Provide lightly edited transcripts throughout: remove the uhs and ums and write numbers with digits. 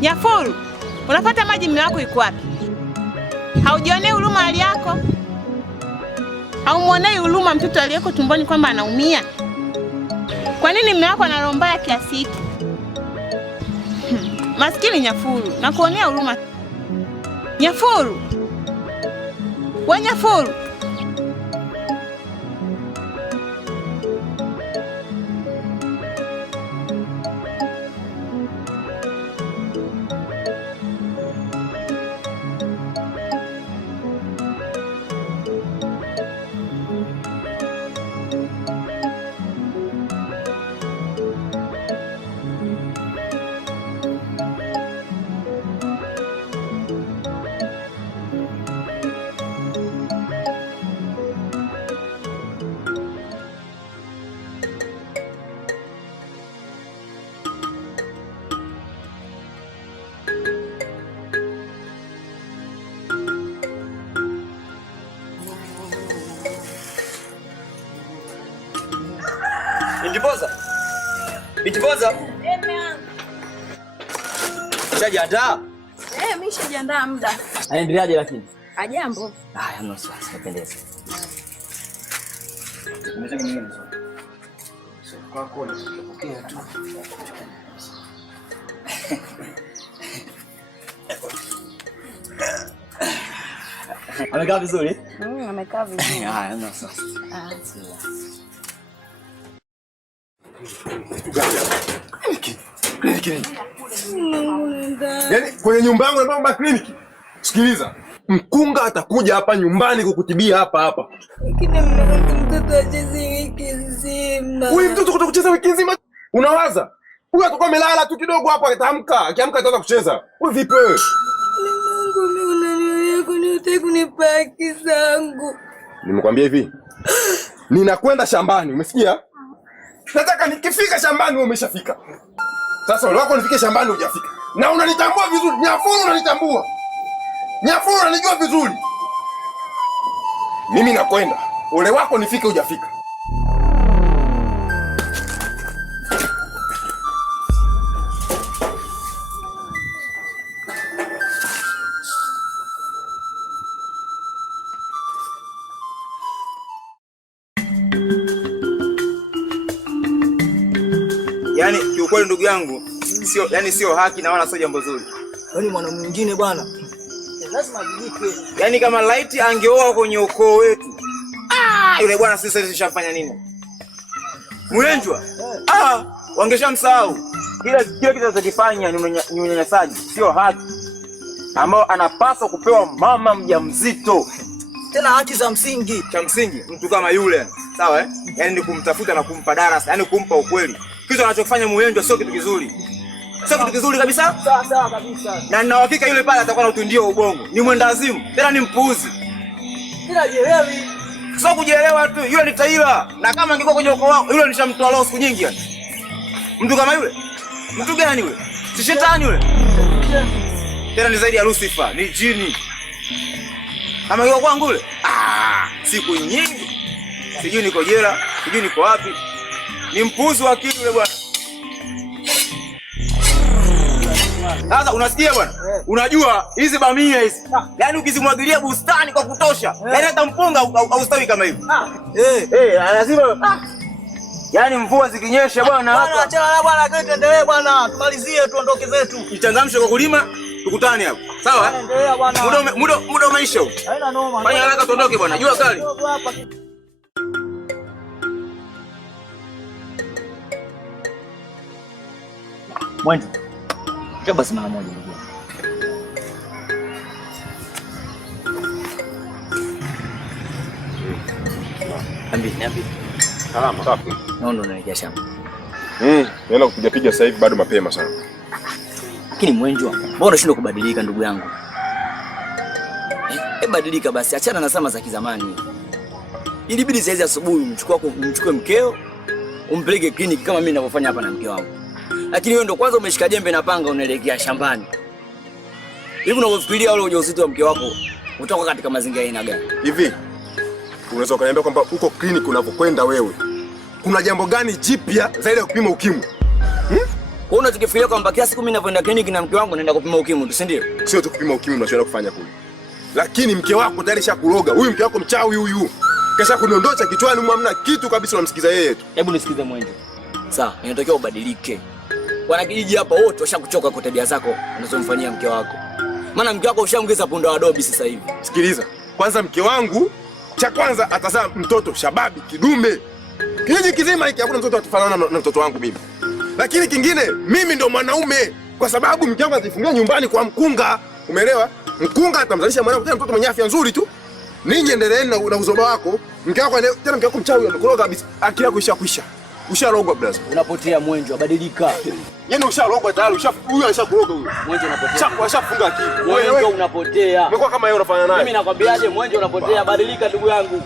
Nyafuru, unapata maji, mume wako yuko wapi? Haujionei huruma hali yako? Haumuonei huruma mtoto aliyeko tumboni kwamba anaumia? Kwa nini mume wako ana roho mbaya kiasi hiki? Maskini Nyafuru, nakuonea huruma. Nyafuru! We Nyafuru! Itipoza? Ushajiandaa? Mimi nishajiandaa muda. Anaendeleaje lakini? Ajambo. Hamna wasiwasi, napendeza. Kwako napokea tu. Amekaa vizuri? Amekaa vizuri. Hamna wasiwasi. Yaani kwenye nyumba yangu naomba kliniki. Sikiliza. Mkunga atakuja hapa nyumbani kukutibia hapa. Lakini mtoto acheze wiki nzima. Huyu mtoto kutoka kucheza wiki nzima? Unawaza? Huyu atakuwa amelala tu kidogo hapa ataamka. Akiamka ataanza kucheza. Wewe vipi wewe? Mungu mimi unaniona kunitaka kunipa haki zangu. Nimekwambia hivi. Ninakwenda shambani, umesikia? Nataka nikifika shambani wewe umeshafika. Sasa wale wako nifike shambani hujafika. Na unanitambua vizuri. Nyafuru unanitambua. Nyafuru unanijua vizuri. Mimi nakwenda. Ole wako nifike hujafika. Yaani kiukweli ndugu yangu, sio haki na wala sio jambo zuri. Yaani mwana mwingine bwana. Lazima adilike. Yaani kama Light angeoa kwenye ukoo wetu. Yule bwana sisi tushafanya nini? Mwenjwa. Wangeshamsahau. Kile kitu anachokifanya ni unyanyasaji, sio haki. Ambao anapaswa kupewa mama mjamzito. Tena haki za msingi. Cha msingi mtu kama yule, sawa Yaani ni kumtafuta na kumpa darasa, yaani kumpa ukweli. Kitu anachofanya Mwenjwa sio kitu kizuri. Sio kitu kizuri kabisa? Sawa kabisa. Na nina uhakika yule pale atakuwa na utundio ubongo. Ni mwendazimu, tena ni mpuuzi. Bila jielewi. Sio kujielewa tu, yule ni taila. Na kama angekuwa kwenye ukoo wao, yule nishamtoa roho siku nyingi yani. Mtu kama yule? Mtu gani yule? Si shetani yule. Tena ni zaidi ya Lucifer, ni jini. Kama yuko kwangu yule? Siku nyingi. Sijui niko jela, sijui niko wapi. Ni mpuuzi wa akili yule bwana. Sasa unasikia bwana? Unajua hizi bamia hizi. Yaani ukizimwagilia bustani kwa kutosha, yaani hata mpunga haustawi kama hivi. Lazima. Yaani mvua zikinyesha bwana hapa. Bwana achana na bwana, kesho tuendelee bwana. Tumalizie tuondoke zetu. Ichangamshe kwa kulima, tukutane hapo. Sawa? Endelea bwana. Muda umeisha huko. Haina noma. Fanya haraka tuondoke bwana. Jua kali. Mwenjwa. Njoo basi mara moja ndugu. Niambie. Salama safi. Naona unaelekea shamba. Naenda kupiga sasa hivi bado mapema sana. Lakini Mwenjwa, mbona unashindwa kubadilika ndugu yangu? Badilika basi, achana na sama za kizamani. Ilibidi saizi asubuhi umchukue mkeo, umpeleke kliniki kama mimi ninavyofanya hapa na mke wangu. Lakini wewe ndo kwanza umeshika jembe na panga unaelekea shambani. Hivi unavyofikiria ule ujauzito wa mke wako utakuwa katika mazingira aina gani? Hivi unaweza kuniambia kwamba uko kliniki unapokwenda wewe kuna jambo gani jipya zaidi ya kupima ukimwi? Wewe unafikiria kwamba kila siku mimi ninapoenda kliniki na mke wangu naenda kupima ukimwi, si ndio? Sio tu kupima ukimwi unachoenda kufanya kule. Lakini mke wako tayari shakuroga. Huyu mke wako mchawi huyu. Kesha kuniondosha kichwani, hamna kitu kabisa, unamsikiza yeye tu. Hebu nisikize Mwenjwa. Sawa, inatakiwa ubadilike. Wana kijiji hapa wote washakuchoka kwa tabia zako unazomfanyia mke wako. Maana mke wako ushamgeza punda wa dobi sasa hivi. Sikiliza. Kwanza mke wangu cha kwanza atazaa mtoto shababi kidume. Kijiji kizima hiki hakuna mtoto atafanana na mtoto wangu mimi. Lakini kingine, mimi ndo mwanaume kwa sababu mke wangu atifungia nyumbani kwa mkunga. Umeelewa? Mkunga atamzalisha mwanangu tena mtoto mwenye afya nzuri tu. Ninyi endeleeni na uzoba wako. Mke wako tena mke wako mchawi amekuroga kabisa. Akili yako ishakwisha. Usharogwa brother. Unapotea Mwenjwa, badilika. Yaani usharogwa tayari, huyu alishakuroga huyu. Mwenjwa unapotea. Ushafunga akili. Wewe unapotea. Umekuwa kama yeye unafanya naye. Mimi nakwambiaje Mwenjwa unapotea, badilika ndugu yangu.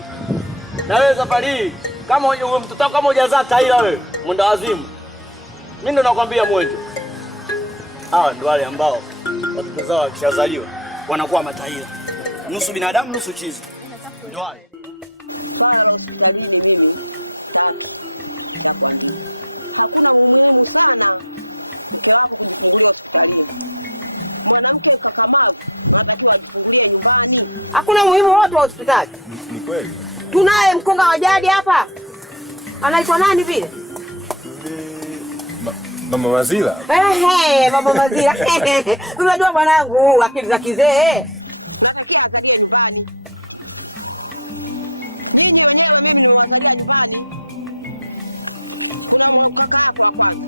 Na wewe safari hii kama wewe mtoto kama hujazaa taila wewe, mwenda wazimu. Mimi ndo nakwambia Mwenjwa. Hawa ndio wale ambao watoto zao wakishazaliwa wanakuwa mataila. Nusu binadamu nusu chizi. Ndio wale. Swala la hospitalini mimi taki cha kuambia. Hakuna umuhimu sana mke wako kujifungulia hospitalini. Mwanamke kakamavu anatakiwa ajifungulie nyumbani. Hakuna umuhimu wote wa hospitali. Ni kweli. Tunaye mkunga wa jadi hapa. Anaitwa nani vile? Mama Mazila. Mama Mazila. Unajua mwanangu akili za kizee. Natakia azalie nyumbani. Nyinyi wenyewe mimi nimewazalia nyumbani. Kuna kaka yako wa kwanza.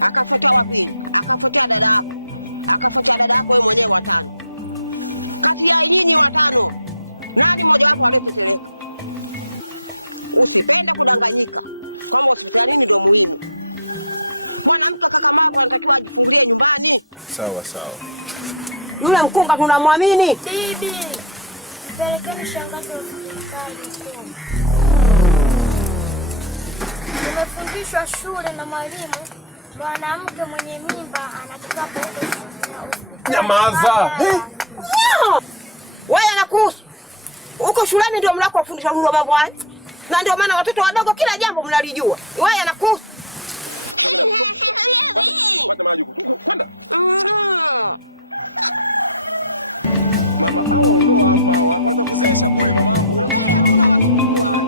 Akafuatia wa pili, akafuatia dada yako. Akafuatia dada yako wewe mwenyewe watano. Kati ya nyinyi watano, nani mmoja wapo aliyeteteleka? Usipende kudanganyika kwamba hospitalini ndio muhimu. Mwanamke kakamavu anatakiwa ajifungulie nyumbani. Sawa sawa. Yule mkunga tunamwamini. Bibi, pelekeni shangazi hospitali. Nimefundishwa shule na mwalimu, mwanamke mwenye mimba anatakiwa kwenda hospitali. Nyamaza. Wewe anakuhusu. Uko shuleni ndio mlako kufundisha huyo mambo haya. Na ndio maana watoto wadogo kila jambo mnalijua. Wewe anakuhusu. Pata maji huko. Kwenda. Mama hao ndo hapa watakuzeesha bure mamangu. Mbele hatuna wasumbua.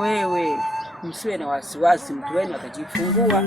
Wewe msiwe na wasiwasi, mtu wenu atajifungua.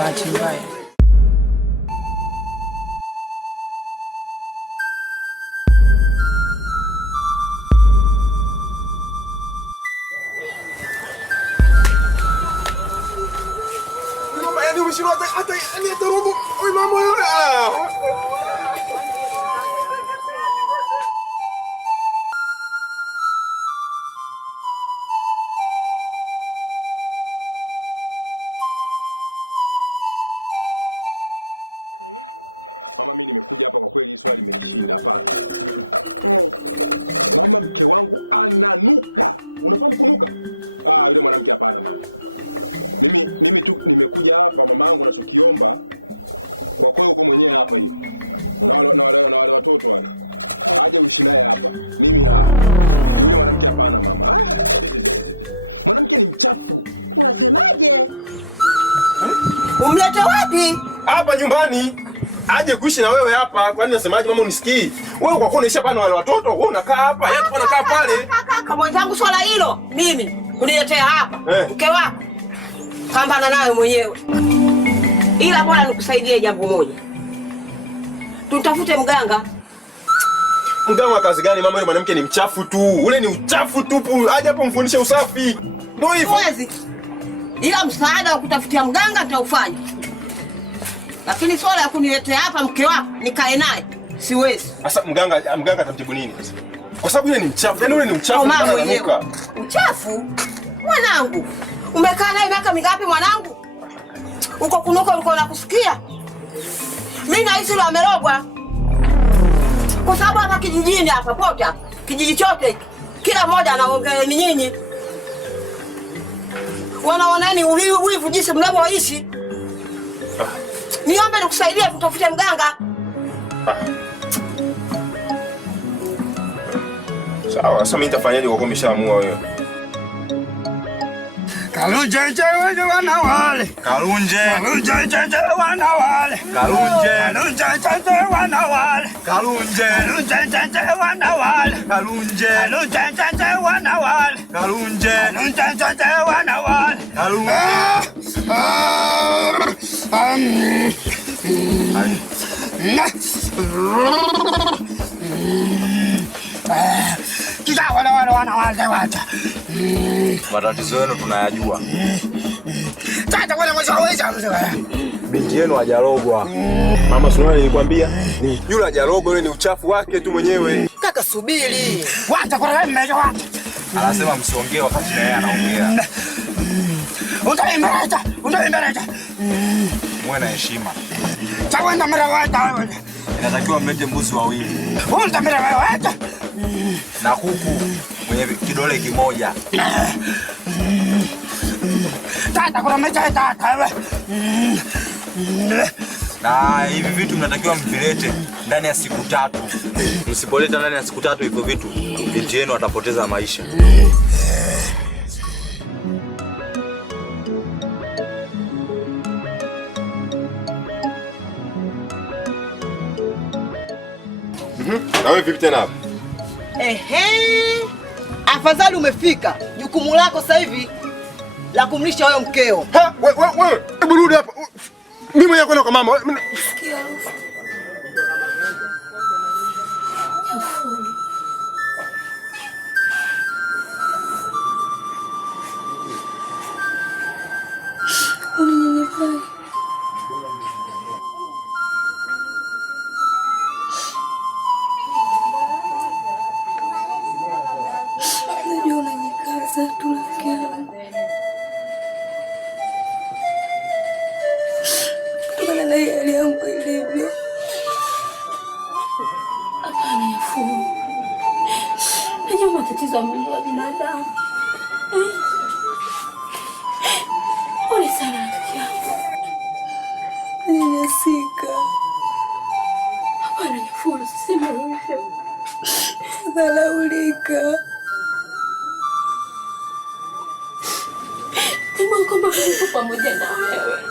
bahati mbaya. Mama, mimi nimekuja hapa kwa kweli swali limenishinda. Hapana. Mama, mke wangu ananuka. Unafahamu kunuka? Yule mwanamke hapana mama. Mimi tu nimekuja hapa mama yangu, nachokiomba kwa kweli uko mwenyewe hapa hivi. Na wale watoto wale. Aje uishi naye hapa. Mimi yule mwanamke hapana mama. Mwanamke ni mchafu. Unasemaje? Umlete wapi? Hapa nyumbani. Aje kuishi na wewe hapa. Kwani unasemaje mama, unisikii? Wewe kwa kuwa unaisha pana wale watoto, wewe unakaa hapa, yeye anakaa pale. Kaka mwenzangu, swala hilo mimi uniletea hapa. Mke wako pambana nawe mwenyewe. Ila bora nikusaidie jambo moja. Tutafute mganga. Mganga wa kazi gani mama? Yule mwanamke ni mchafu tu. Ule ni uchafu tu. Aje hapo mfundishe usafi. Ndio hivyo. Ila msaada wa kutafutia mganga nitaufanya. Lakini swala ya kuniletea hapa mke wako nikae naye siwezi. Sasa mganga atamtibu nini sasa? Kwa sababu yule ni mchafu. Yaani yule ni mchafu. Mama mwenyewe. Mchafu? Mwanangu. Umekaa naye miaka mingapi mwanangu? Uko kunuka ulikuwa unakusikia? Mimi nahisi yule amerogwa. Kwa sababu hapa kijijini hapa pote hapa. Kijiji chote kila mmoja anaongea ni nyinyi. Wanaonani wivu jinsi mnavyoishi. Niombe nikusaidie kutafuta mganga. Sawa, sasa mimi nitafanyaje kwa kuwa umeshaamua wewe? Kalunje wana wale. Kalunje wana wale. Kalunje wana wale. Kalunje wana wale. Kalunje wana wale. Kalunje wana wale. Matatizo yenu tunayajua. Binti yenu hajarogwa. Mama, sunana nilikwambia yule hajarogwa, yule ni uchafu wake tu mwenyewe. Kaka subiri. Wacha kwa wewe mmeja wacha. Anasema msiongee wakati yeye anaongea. Utaimbereta. Muwe na heshima. Tawenda mrawata wewe. Inatakiwa mlete mbuzi wawili. Utamrawata. Na kuku mwenye kidole kimoja. Tata kuna mecha tata wewe. Na hivi vitu mnatakiwa mvilete ndani ya siku 3. Msipoleta ndani ya siku 3 hivyo vitu, binti yenu atapoteza maisha. Na wewe vipi tena hapo? Afadhali umefika. Jukumu lako sasa hivi la kumlisha wewe mkeo. Wewe, hebu rudi hapa. Mimi mwenyewe kwenda kwa mama. Sikia harufu. Unanyenyepaa. Najua unanyekaza tu lakini kutokana na hali yangu ilivyo. Hapana Yafuu. Najua matatizo ya mwili wa binadamu. Pole sana rafiki yangu. Nyanyasika. Hapana Yafuu, sisemi hivyo. Dhalaulika. Mungu kwamba niko pamoja na wewe.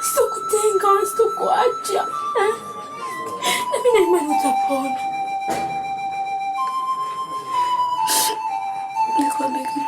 Sitokutenga, sitokuacha. Na mimi na imani utapona. Nikwambia kitu.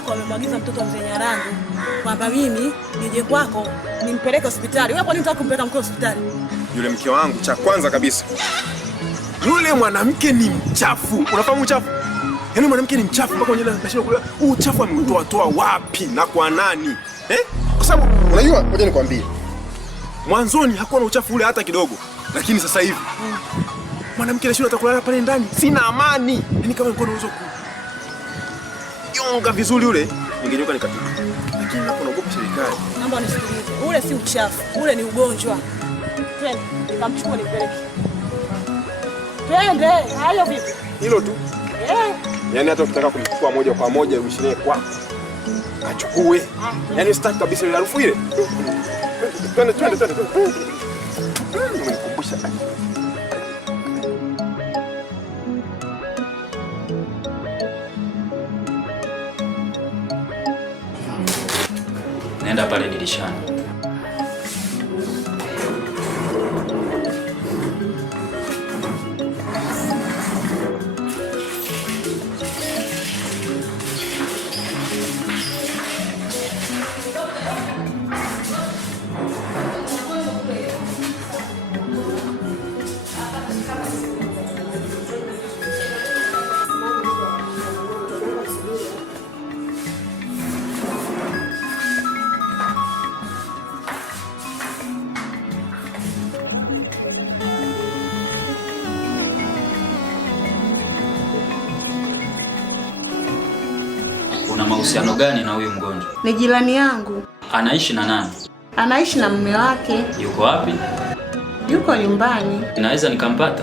wako amemwagiza mtoto mzee Nyarangu kwamba mimi nije kwako nimpeleke hospitali. Wewe kwa nini unataka kumpeleka mke hospitali? Yule mke wangu, cha kwanza kabisa, yule mwanamke ni mchafu. Unafahamu uchafu? Yaani mwanamke ni mchafu mpaka unashinda kula. Huu uchafu ameutoa wapi na kwa nani? Kwa sababu unajua, ngoja nikwambie. Mwanzoni hakuwa na uchafu ule hata kidogo. Lakini sasa hivi mwanamke anashinda atakulala pale ndani. Sina amani. Yaani kama nilikuwa naweza kujonga vizuri yule, ningejoka nikapita. Lakini hapo naogopa serikali. Naomba nisikilize. Ule si uchafu, ule ni ugonjwa. Twende, nikamchukua nipeleke. Twende, hayo vipi? Hilo tu. Yaani hata ukitaka kumchukua moja kwa moja umshine kwako, achukue. Yaani sitaki kabisa ile harufu ile. Twende. Umenikumbusha. Nenda pale dirishani. Una mahusiano gani na huyu mgonjwa? Ni jirani yangu. Anaishi na nani? Anaishi na mume wake. Yuko wapi? Yuko nyumbani. Inaweza nikampata?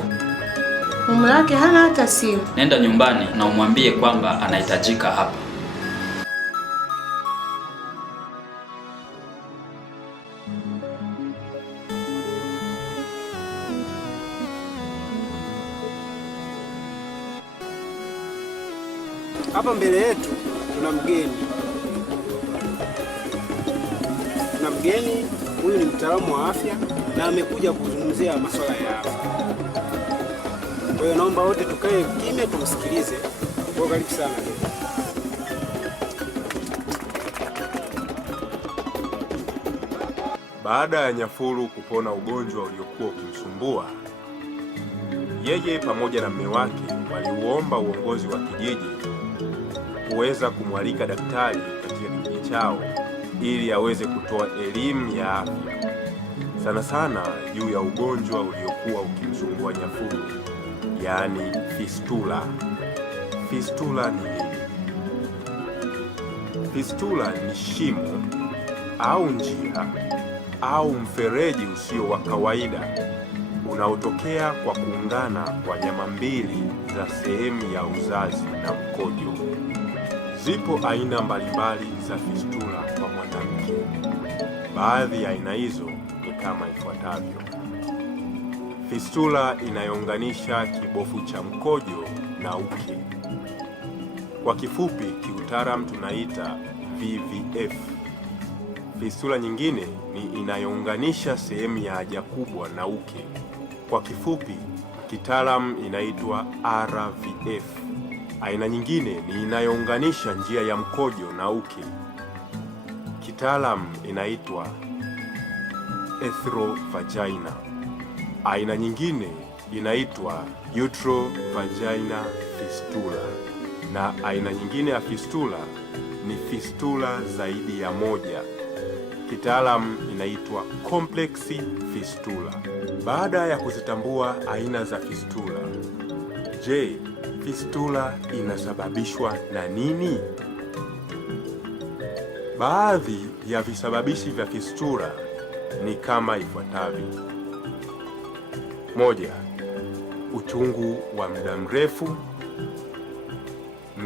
Mume wake hana hata simu. Nenda nyumbani na umwambie kwamba anahitajika hapa. Hapa mbele yetu kuna mgeni. Huyu ni mtaalamu wa afya na amekuja kuzungumzia masuala ya afya. Kwa hiyo naomba wote tukae kimya tumsikilize. Kwa karibu sana. Baada ya Nyafuru kupona ugonjwa uliokuwa ukimsumbua, yeye pamoja na mume wake waliuomba uongozi wa kijiji kuweza kumwalika daktari katika kijiji chao ili aweze kutoa elimu ya afya sana sana juu ya ugonjwa uliokuwa ukimsumbua Nyafuru, yaani fistula. Fistula ni nini? Fistula ni shimo au njia au mfereji usio wa kawaida unaotokea kwa kuungana kwa nyama mbili za sehemu ya uzazi na mkojo. Zipo aina mbalimbali za fistula kwa mwanamke. Baadhi ya aina hizo ni kama ifuatavyo. Fistula inayounganisha kibofu cha mkojo na uke, kwa kifupi kiutaalamu tunaita VVF. Fistula nyingine ni inayounganisha sehemu ya haja kubwa na uke, kwa kifupi kitaalamu inaitwa RVF. Aina nyingine ni inayounganisha njia ya mkojo na uke, kitaalamu inaitwa ethrovagina. Aina nyingine inaitwa utrovagina fistula, na aina nyingine ya fistula ni fistula zaidi ya moja, kitaalamu inaitwa complex fistula. Baada ya kuzitambua aina za fistula, je, fistula inasababishwa na nini? Baadhi ya visababishi vya fistula ni kama ifuatavyo. 1. Uchungu wa muda mrefu.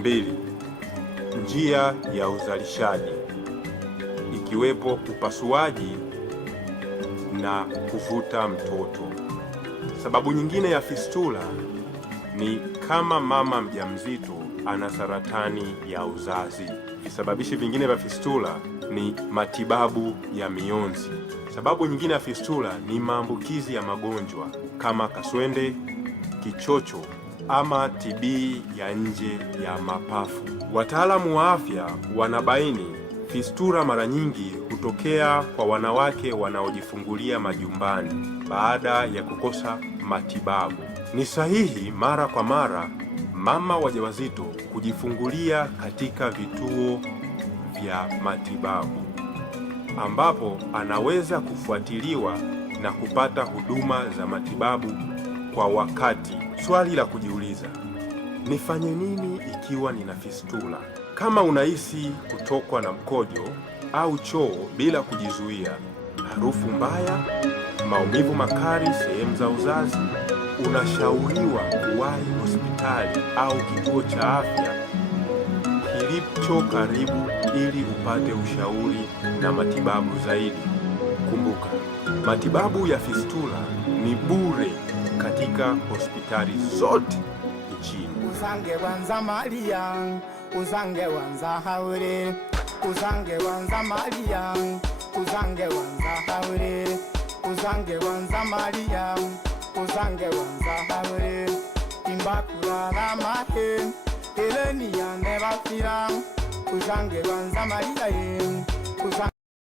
2. Njia ya uzalishaji ikiwepo upasuaji na kuvuta mtoto. Sababu nyingine ya fistula ni kama mama mjamzito ana saratani ya uzazi. Visababishi vingine vya fistula ni matibabu ya mionzi. Sababu nyingine ya fistula ni maambukizi ya magonjwa kama kaswende, kichocho ama TB ya nje ya mapafu. Wataalamu wa afya wanabaini fistula mara nyingi hutokea kwa wanawake wanaojifungulia majumbani baada ya kukosa matibabu. Ni sahihi mara kwa mara mama wajawazito kujifungulia katika vituo vya matibabu ambapo anaweza kufuatiliwa na kupata huduma za matibabu kwa wakati. Swali la kujiuliza: nifanye nini ikiwa nina fistula? Kama unahisi kutokwa na mkojo au choo bila kujizuia, harufu mbaya, maumivu makali sehemu za uzazi, unashauriwa kuwahi hospitali au kituo cha afya kilicho karibu ili upate ushauri na matibabu zaidi. Kumbuka, matibabu ya fistula ni bure katika hospitali zote nchini. Uzange wanza Maria, uzange wanza haure, uzange wanza Maria, uzange wanza haure, uzange wanza Maria, uzange wanza haure, imbakura na mahe, eleni ya nebafira, uzange wanza Maria, uzange